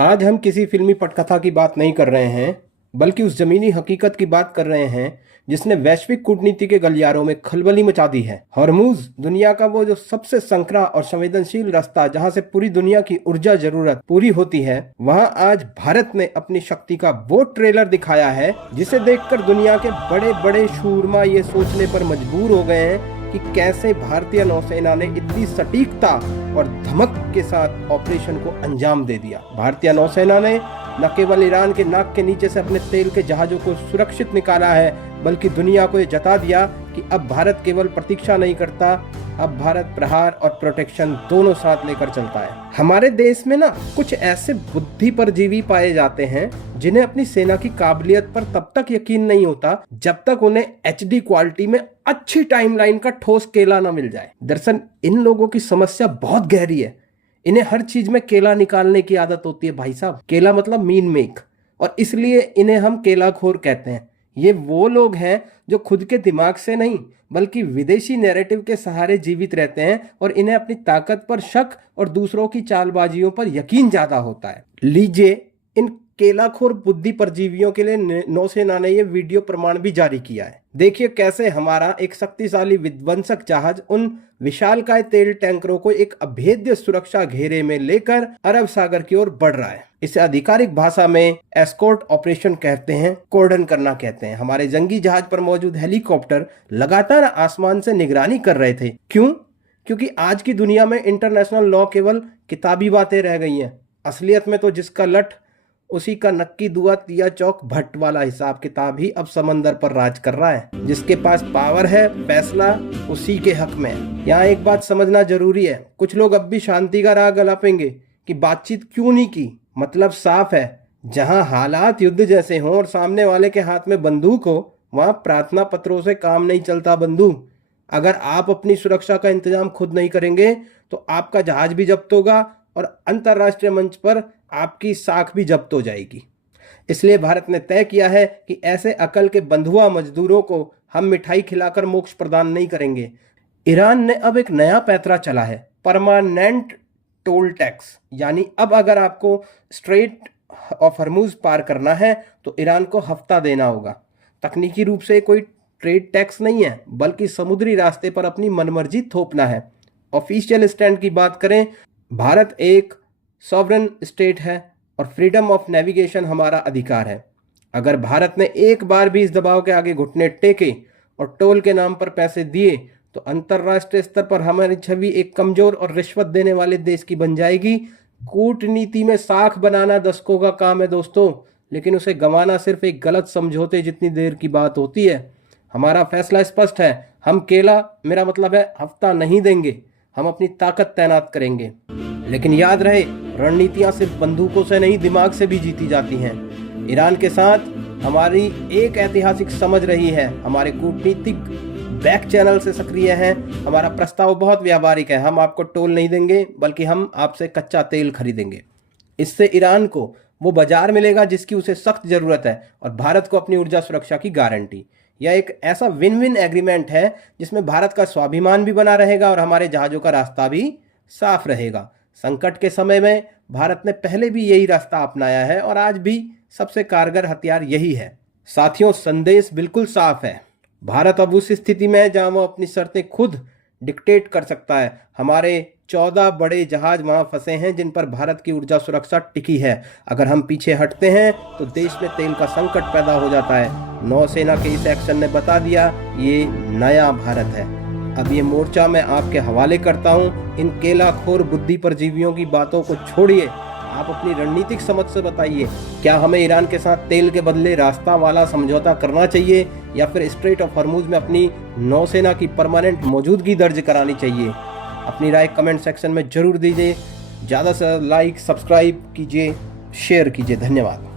आज हम किसी फिल्मी पटकथा की बात नहीं कर रहे हैं, बल्कि उस जमीनी हकीकत की बात कर रहे हैं जिसने वैश्विक कूटनीति के गलियारों में खलबली मचा दी है। हॉर्मुज, दुनिया का वो जो सबसे संकरा और संवेदनशील रास्ता जहां से पूरी दुनिया की ऊर्जा जरूरत पूरी होती है, वहां आज भारत ने अपनी शक्ति का वो ट्रेलर दिखाया है जिसे देखकर दुनिया के बड़े बड़े शूरमा ये सोचने पर मजबूर हो गए हैं कि कैसे भारतीय नौसेना ने इतनी सटीकता और धमक के साथ ऑपरेशन को अंजाम दे दिया। भारतीय नौसेना ने न केवल ईरान के नाक के नीचे से अपने तेल के जहाजों को सुरक्षित निकाला है, बल्कि दुनिया को ये जता दिया कि अब भारत केवल प्रतीक्षा नहीं करता, अब भारत प्रहार और प्रोटेक्शन दोनों साथ लेकर चलता है। हमारे देश में ना कुछ ऐसे बुद्धि परजीवी पाए जाते हैं जिन्हें अपनी सेना की काबिलियत पर तब तक यकीन नहीं होता जब तक उन्हें एचडी क्वालिटी में अच्छी टाइमलाइन का ठोस केला ना मिल जाए। दरअसल इन लोगों की समस्या बहुत गहरी है। इन्हें हर चीज में केला निकालने की आदत होती है भाई साहब। केला मतलब मीन मेक, और इसलिए इन्हें हम केलाखोर कहते हैं। ये वो लोग हैं जो खुद के दिमाग से नहीं बल्कि विदेशी नैरेटिव के सहारे जीवित रहते हैं, और इन्हें अपनी ताकत पर शक और दूसरों की चालबाजियों पर यकीन ज्यादा होता है। लीजिए, इन केलाखोर बुद्धि परजीवियों के लिए नौसेना ने यह वीडियो प्रमाण भी जारी किया है। देखिए कैसे हमारा एक शक्तिशाली विध्वंसक जहाज उन विशालकाय तेल टैंकरों को एक अभेद्य सुरक्षा घेरे में लेकर अरब सागर की ओर बढ़ रहा है। इसे आधिकारिक भाषा में एस्कॉर्ट ऑपरेशन कहते हैं, कोर्डन करना कहते हैं। हमारे जंगी जहाज पर मौजूद हेलीकॉप्टर लगातार आसमान से निगरानी कर रहे थे। क्यों? क्योंकि आज की दुनिया में इंटरनेशनल लॉ केवल किताबी बातें रह गई हैं। असलियत में तो जिसका लठ उसी का नक्की दुआ तिया चौक भट्ट वाला हिसाब किताब ही अब समंदर पर राज कर रहा है। जिसके पास पावर है, फैसला उसी के हक में है। यहाँ एक बात समझना जरूरी है, कुछ लोग अब भी शांति का राग अलापेंगे कि बातचीत क्यों नहीं की। मतलब साफ है, जहां हालात युद्ध जैसे हों और सामने वाले के हाथ में बंदूक हो, वहां प्रार्थना पत्रों से काम नहीं चलता बंधु। अगर आप अपनी सुरक्षा का इंतजाम खुद नहीं करेंगे तो आपका जहाज भी जब्त होगा और अंतर्राष्ट्रीय मंच पर आपकी साख भी जब्त हो जाएगी। इसलिए भारत ने तय किया है कि ऐसे अकल के बंधुआ मजदूरों को हम मिठाई खिलाकर मोक्ष प्रदान नहीं करेंगे। ईरान ने अब एक नया पैंतरा चला है, परमानेंट टोल टैक्स। यानी अब अगर आपको स्ट्रेट ऑफ हॉर्मुज पार करना है तो ईरान को हफ्ता देना होगा। तकनीकी रूप से कोई ट्रेड टैक्स नहीं है, बल्कि समुद्री रास्ते पर अपनी मनमर्जी थोपना है। ऑफिशियल स्टैंड की बात करें, भारत एक सॉवरेन स्टेट है और फ्रीडम ऑफ नेविगेशन हमारा अधिकार है। अगर भारत ने एक बार भी इस दबाव के आगे घुटने टेके और टोल के नाम पर पैसे दिए तो अंतर्राष्ट्रीय स्तर पर हमारी छवि एक कमजोर और रिश्वत देने वाले देश की बन जाएगी। कूटनीति में साख बनाना दशकों का काम है दोस्तों, लेकिन उसे गंवाना सिर्फ एक गलत समझौते जितनी देर की बात होती है। हमारा फैसला स्पष्ट है, हम केला, मेरा मतलब है हफ्ता, नहीं देंगे। हम अपनी ताकत तैनात करेंगे। लेकिन याद रहे, रणनीतियां सिर्फ बंदूकों से नहीं दिमाग से भी जीती जाती हैं। ईरान के साथ हमारी एक ऐतिहासिक समझ रही है, हमारे कूटनीतिक बैक चैनल से सक्रिय हैं। हमारा प्रस्ताव बहुत व्यावहारिक है, हम आपको टोल नहीं देंगे बल्कि हम आपसे कच्चा तेल खरीदेंगे। इससे ईरान को वो बाजार मिलेगा जिसकी उसे सख्त जरूरत है, और भारत को अपनी ऊर्जा सुरक्षा की गारंटी। यह एक ऐसा विन विन एग्रीमेंट है जिसमें भारत का स्वाभिमान भी बना रहेगा और हमारे जहाज़ों का रास्ता भी साफ रहेगा। संकट के समय में भारत ने पहले भी यही रास्ता अपनाया है और आज भी सबसे कारगर हथियार यही है। साथियों, संदेश बिल्कुल साफ है। भारत अब उस स्थिति में है जहां वो अपनी शर्तें खुद डिक्टेट कर सकता है। हमारे 14 बड़े जहाज वहां फंसे हैं जिन पर भारत की ऊर्जा सुरक्षा टिकी है। अगर हम पीछे हटते हैं तो देश में तेल का संकट पैदा हो जाता है। नौसेना के इस एक्शन ने बता दिया, ये नया भारत है। अब ये मोर्चा मैं आपके हवाले करता हूँ। इन केलाखोर बुद्धि परजीवियों की बातों को छोड़िए, आप अपनी रणनीतिक समझ से बताइए, क्या हमें ईरान के साथ तेल के बदले रास्ता वाला समझौता करना चाहिए या फिर स्ट्रेट ऑफ हॉर्मुज में अपनी नौसेना की परमानेंट मौजूदगी दर्ज करानी चाहिए? अपनी राय कमेंट सेक्शन में जरूर दीजिए। ज़्यादा से लाइक, सब्सक्राइब कीजिए, शेयर कीजिए। धन्यवाद।